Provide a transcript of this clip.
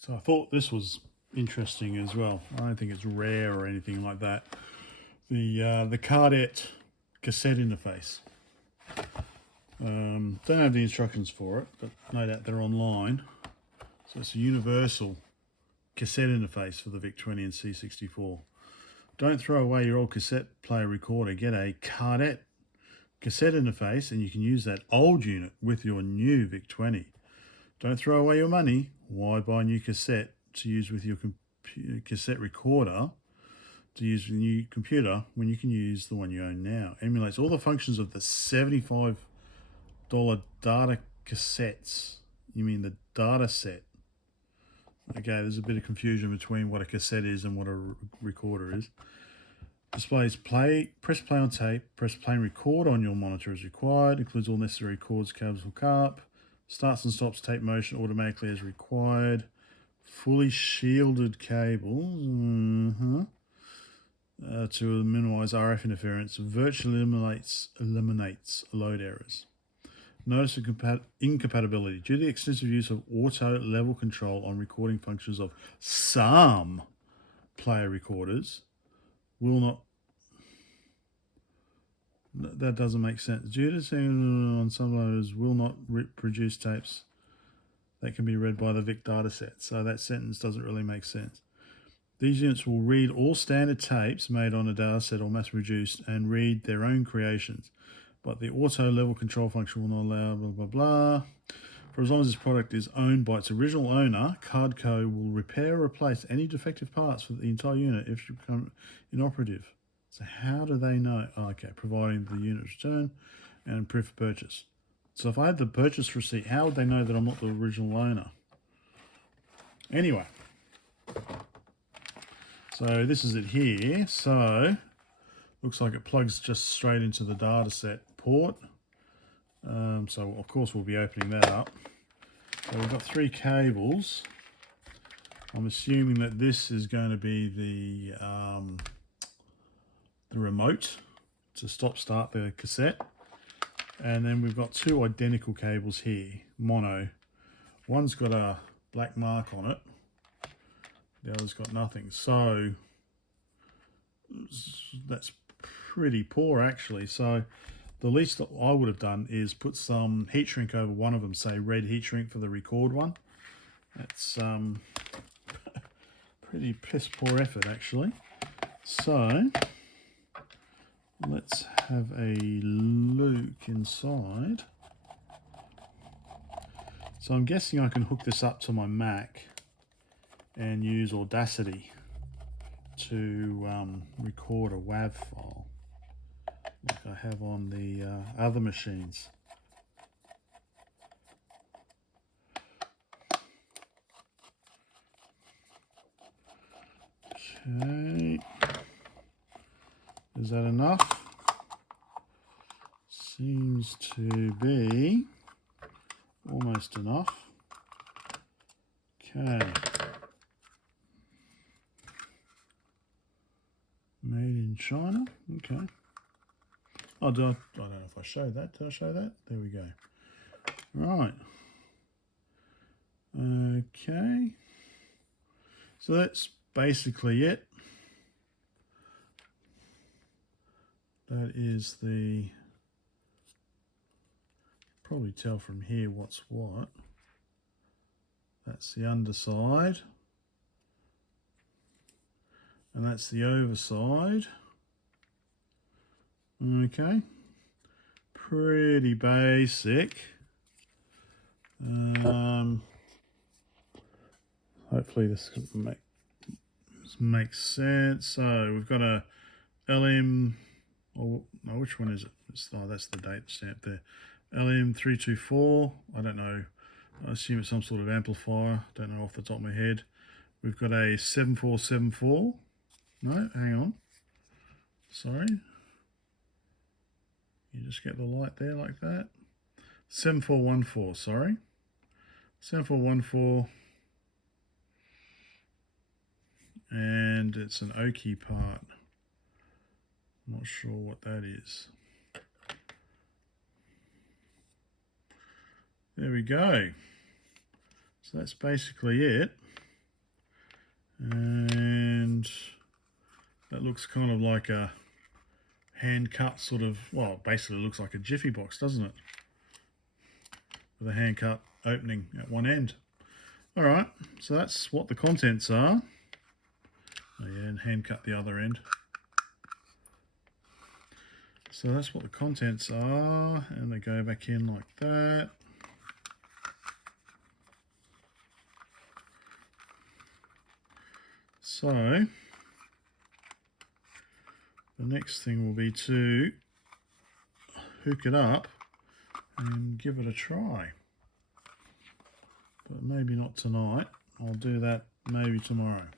So I thought this was interesting as well. I don't think it's rare or anything like that. The Cardette cassette interface. Don't have the instructions for it, but no doubt they're online. So it's a universal cassette interface for the VIC-20 and C64. Don't throw away your old cassette player recorder. Get a Cardette cassette interface and you can use that old unit with your new VIC-20. Don't throw away your money. Why buy a new cassette to use with your cassette recorder to use with a new computer when you can use the one you own now? Emulates all the functions of the $75 data cassettes. You mean the data set? Okay, there's a bit of confusion between what a cassette is and what a recorder is. Displays press play on tape, press play and record on your monitor as required. Includes all necessary cords, cables for CARP. Starts and stops tape motion automatically as required. Fully shielded cables to minimize RF interference. Virtually eliminates load errors. Notice incompatibility. Due to the extensive use of auto level control on recording functions of some player recorders, will not. That doesn't make sense. Due to on some loaders will not produce tapes that can be read by the VIC dataset. So that sentence doesn't really make sense. These units will read all standard tapes made on a dataset or mass produced and read their own creations. But the auto level control function will not allow blah blah blah. For as long as this product is owned by its original owner, Cardco will repair or replace any defective parts for the entire unit if you become inoperative. So how do they know? Oh, okay, providing the unit return and proof of purchase. So if I had the purchase receipt, how would they know that I'm not the original owner? Anyway, so this is it here. So looks like it plugs just straight into the dataset port. So of course we'll be opening that up. So we've got 3 cables. I'm assuming that this is going to be the remote to start the cassette. And then we've got 2 identical cables here, mono. One's got a black mark on it. The other's got nothing. So that's pretty poor actually. So the least that I would have done is put some heat shrink over one of them, say red heat shrink for the record one. That's pretty piss poor effort actually. So let's have a look inside. So I'm guessing I can hook this up to my Mac and use Audacity to record a WAV file like I have on the other machines. Okay, is that enough? Seems to be almost enough. Okay. Made in China. Okay. I don't know if I showed that. Did I show that? There we go. Right. Okay. So that's basically it. That is the, probably tell from here what's what. That's the underside. And that's the overside. Okay. Pretty basic. Hopefully this makes sense. So we've got a LM, or no, which one is it? Oh, that's the date stamp there. LM324. I don't know. I assume it's some sort of amplifier. Don't know off the top of my head. We've got a 7474. No, hang on. Sorry. You just get the light there like that. 7414, sorry. 7414. And it's an Oki part. I'm not sure what that is. There we go. So that's basically it. And that looks kind of like a hand cut sort of, well, it basically looks like a jiffy box, doesn't it? With a hand cut opening at one end. All right, so that's what the contents are. Oh yeah, and hand cut the other end. So that's what the contents are, and they go back in like that. So the next thing will be to hook it up and give it a try. But maybe not tonight. I'll do that maybe tomorrow.